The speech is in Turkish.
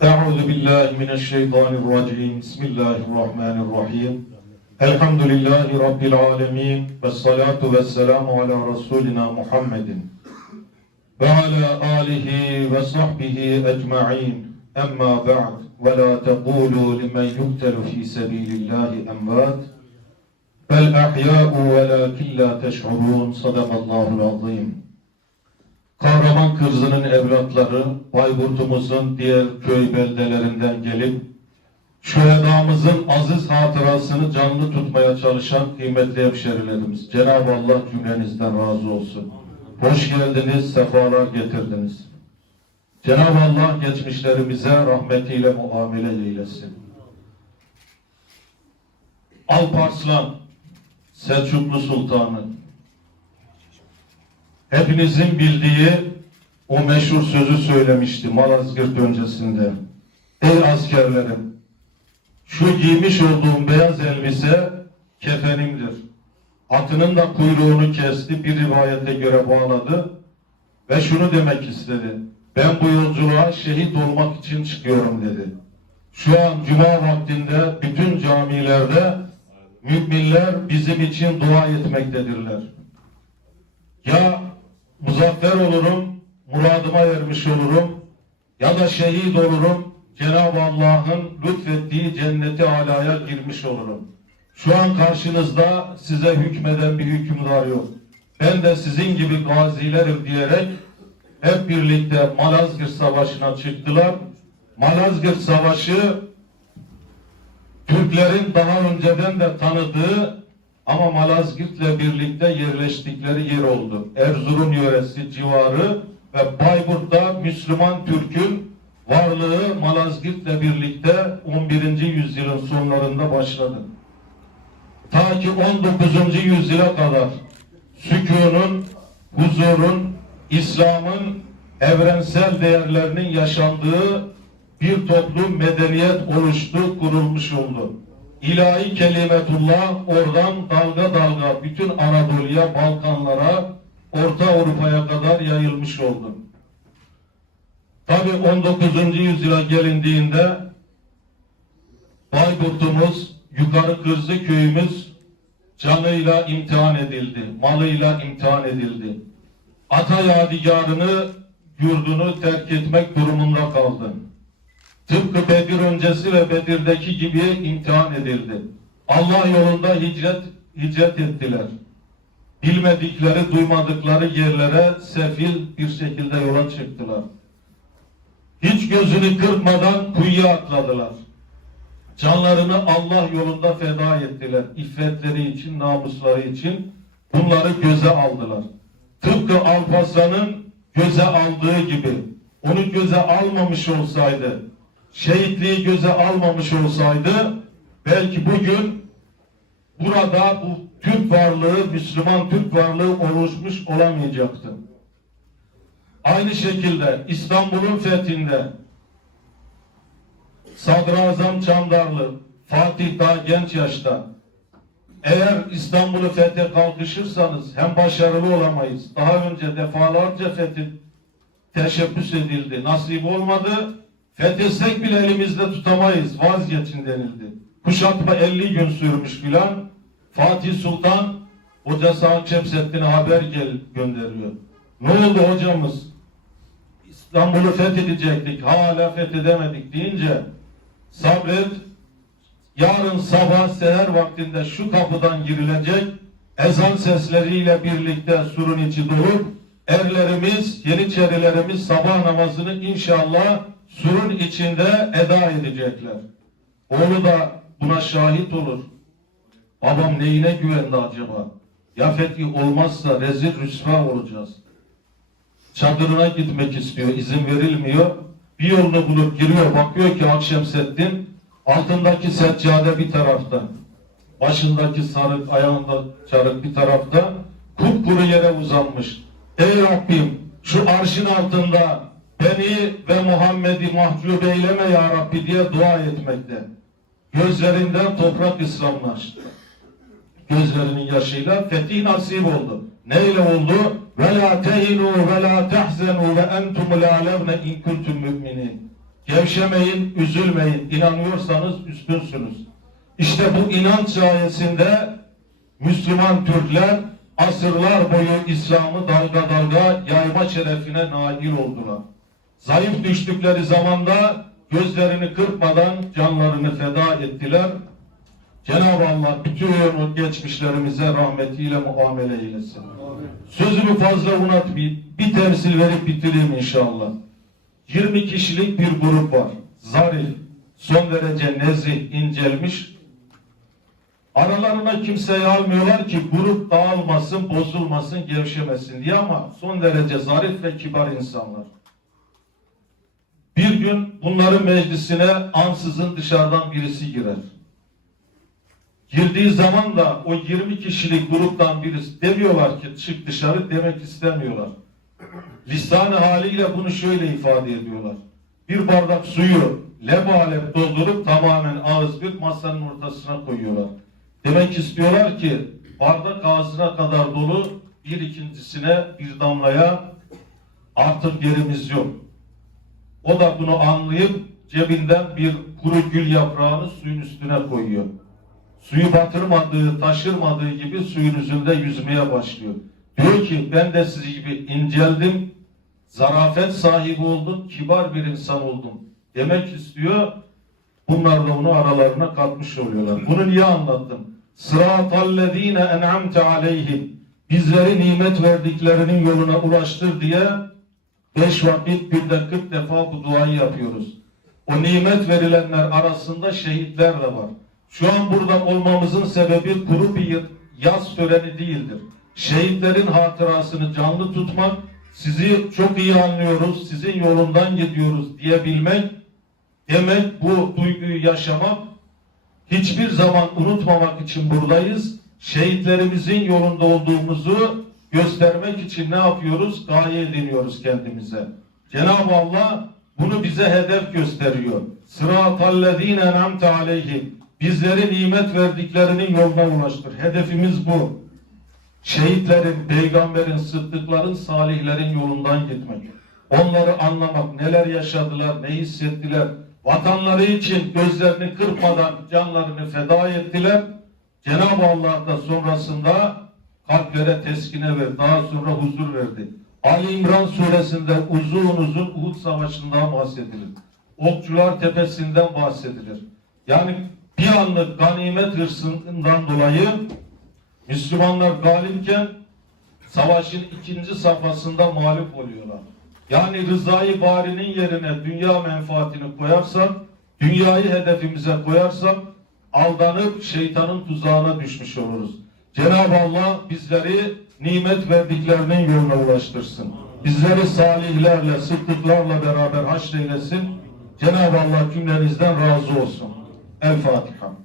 Euzu billahi mineşşeytanirracim. Bismillahirrahmanirrahim. Elhamdülillahi rabbil alamin. Ves salatu vesselamu ala rasulina Muhammedin ve ala alihi ve sahbihi ecmaîn. Emma ba'd. Ve la taqulu limen yuqtalu fi sabilillahi emvat. Bel ahya'u ve la teş'urun. Sadakallahu azim. Kahraman Kızı'nın evlatları Bayburt'umuzun diğer köy beldelerinden gelip şühedamızın aziz hatırasını canlı tutmaya çalışan kıymetli hemşerilerimiz. Cenab-ı Allah cümlenizden razı olsun. Hoş geldiniz, sefalar getirdiniz. Cenab-ı Allah geçmişlerimize rahmetiyle muamele eylesin. Alparslan, Selçuklu Sultanı, hepinizin bildiği o meşhur sözü söylemişti Malazgirt öncesinde. Ey askerlerim, şu giymiş olduğum beyaz elbise kefenimdir. Atının da kuyruğunu kesti, bir rivayete göre bağladı ve şunu demek istedi. Ben bu yolculuğa şehit olmak için çıkıyorum dedi. Şu an cuma vaktinde bütün camilerde müminler bizim için dua etmektedirler. Ya muzaffer olurum, muradıma ermiş olurum ya da şehit olurum, Cenab-ı Allah'ın lütfettiği cenneti alaya girmiş olurum. Şu an karşınızda size hükmeden bir hükümdar yok. Ben de sizin gibi gazilerim diyerek hep birlikte Malazgirt Savaşı'na çıktılar. Malazgirt Savaşı Türklerin daha önceden de tanıdığı ama Malazgirt'le birlikte yerleştikleri yer oldu. Erzurum yöresi civarı ve Bayburt'ta Müslüman Türk'ün varlığı Malazgirt'le birlikte 11. yüzyılın sonlarında başladı. Ta ki 19. yüzyıla kadar sükunun, huzurun, İslam'ın evrensel değerlerinin yaşandığı bir toplum medeniyet oluştu, kurulmuş oldu. İlahi kelimetullah oradan dalga dalga bütün Anadolu'ya, Balkanlara, Orta Avrupa'ya kadar yayılmış oldu. Tabi 19. yüzyıla gelindiğinde Bayburt'umuz, Yukarı Kızlı köyümüz canıyla imtihan edildi, malıyla imtihan edildi. Ata yadigarını, yurdunu terk etmek durumunda kaldı. Tıpkı Bedir öncesi ve Bedir'deki gibi imtihan edildi. Allah yolunda hicret, hicret ettiler. Bilmedikleri, duymadıkları yerlere sefil bir şekilde yola çıktılar. Hiç gözünü kırpmadan kuyuya atladılar. Canlarını Allah yolunda feda ettiler. İffetleri için, namusları için bunları göze aldılar. Tıpkı Alparslan'ın göze aldığı gibi onu göze almamış olsaydı şehitliği göze almamış olsaydı belki bugün burada bu Türk varlığı, Müslüman Türk varlığı oluşmuş olamayacaktı. Aynı şekilde İstanbul'un fethinde Sadrazam Çandarlı, Fatih daha genç yaşta eğer İstanbul'u fethe kalkışırsanız hem başarılı olamayız. Daha önce defalarca fethi teşebbüs edildi. Nasip olmadı. Fethetsek bile elimizde tutamayız. Vazgeçin denildi. Kuşatma 50 gün sürmüş filan. Fatih Sultan Hoca Sağ Çepsettin'e haber gel gönderiyor. Ne oldu hocamız? İstanbul'u fethedecektik. Hala fethedemedik deyince sabret yarın sabah seher vaktinde şu kapıdan girilecek ezan sesleriyle birlikte surun içi dolup erlerimiz, yeniçerilerimiz sabah namazını inşallah surun içinde eda edecekler. Oğlu da buna şahit olur. Babam neyine güvendi acaba? Ya fethi olmazsa rezil rüsva olacağız. Çadırına gitmek istiyor, izin verilmiyor. Bir yolunu bulup giriyor, bakıyor ki Akşemseddin altındaki seccade bir tarafta, başındaki sarık, ayağında çarık bir tarafta, kupkuru yere uzanmış. Ey Rabbim şu arşın altında beni ve Muhammed'i mahcup eyleme ya Rabbi diye dua etmekte. Gözlerinden toprak ıslanmıştı. Gözlerinin yaşıyla fetih nasip oldu. Neyle oldu? Ve la tehinu ve la tehzenu ve entumul alevne in kuntum müminin. Gevşemeyin, üzülmeyin. İnanıyorsanız üstünsünüz. İşte bu inanç sayesinde Müslüman Türkler asırlar boyu İslam'ı dalga dalga yayma şerefine nail oldular. Zayıf düştükleri zamanda gözlerini kırpmadan canlarını feda ettiler. Cenab-ı Allah bütün o geçmişlerimize rahmetiyle muamele eylesin. Sözümü fazla uzatmayayım. Bir temsil verip bitireyim inşallah. 20 kişilik bir grup var. Zarif, son derece nezih, incelmiş. Aralarına kimseyi almıyorlar ki grup dağılmasın, bozulmasın, gevşemesin diye ama son derece zarif ve kibar insanlar. Bir gün bunların meclisine ansızın dışarıdan birisi girer. Girdiği zaman da o 20 kişilik gruptan birisi demiyorlar ki çık dışarı demek istemiyorlar. Lisanı haliyle bunu şöyle ifade ediyorlar. Bir bardak suyu lebalep doldurup tamamen ağız bir masanın ortasına koyuyorlar. Demek istiyorlar ki bardak ağzına kadar dolu bir ikincisine bir damlaya artık yerimiz yok. O da bunu anlayıp cebinden bir kuru gül yaprağını suyun üstüne koyuyor. Suyu batırmadığı, taşırmadığı gibi suyun yüzünde yüzmeye başlıyor. Diyor ki ben de sizi gibi inceldim, zarafet sahibi oldum, kibar bir insan oldum. Demek istiyor. Bunlar da onu aralarına katmış oluyorlar. Bunu niye anlattım? Sıratallezine en'amte aleyhim. Bizleri nimet verdiklerinin yoluna ulaştır diye beş vakit bir kırk defa bu duayı yapıyoruz. O nimet verilenler arasında şehitler de var. Şu an burada olmamızın sebebi kuru bir yaz töreni değildir. Şehitlerin hatırasını canlı tutmak, sizi çok iyi anlıyoruz, sizin yolundan gidiyoruz diyebilmek, demek bu duyguyu yaşamak, hiçbir zaman unutmamak için buradayız. Şehitlerimizin yolunda olduğumuzu göstermek için ne yapıyoruz? Gaye ediniyoruz kendimize. Cenab-ı Allah bunu bize hedef gösteriyor. Sıratallezine en'amte aleyhim. Bizlere nimet verdiklerinin yoluna ulaştır. Hedefimiz bu. Şehitlerin, peygamberin, sıddıkların, salihlerin yolundan gitmek. Onları anlamak, neler yaşadılar, ne hissettiler. Vatanları için gözlerini kırpmadan canlarını feda ettiler. Cenab-ı Allah da sonrasında kalplere teskine verdi. Daha sonra huzur verdi. Ali İmran suresinde uzun uzun Uhud Savaşı'ndan bahsedilir. Okçular Tepesi'nden bahsedilir. Yani bir anlık ganimet hırsından dolayı Müslümanlar galipken savaşın ikinci safhasında mağlup oluyorlar. Yani rızayı barinin yerine dünya menfaatini koyarsak, dünyayı hedefimize koyarsak aldanıp şeytanın tuzağına düşmüş oluruz. Cenab-ı Allah bizleri nimet verdiklerinin yoluna ulaştırsın. Bizleri salihlerle, sıddıklarla beraber haşreylesin. Cenab-ı Allah cümlenizden razı olsun. El Fatiha.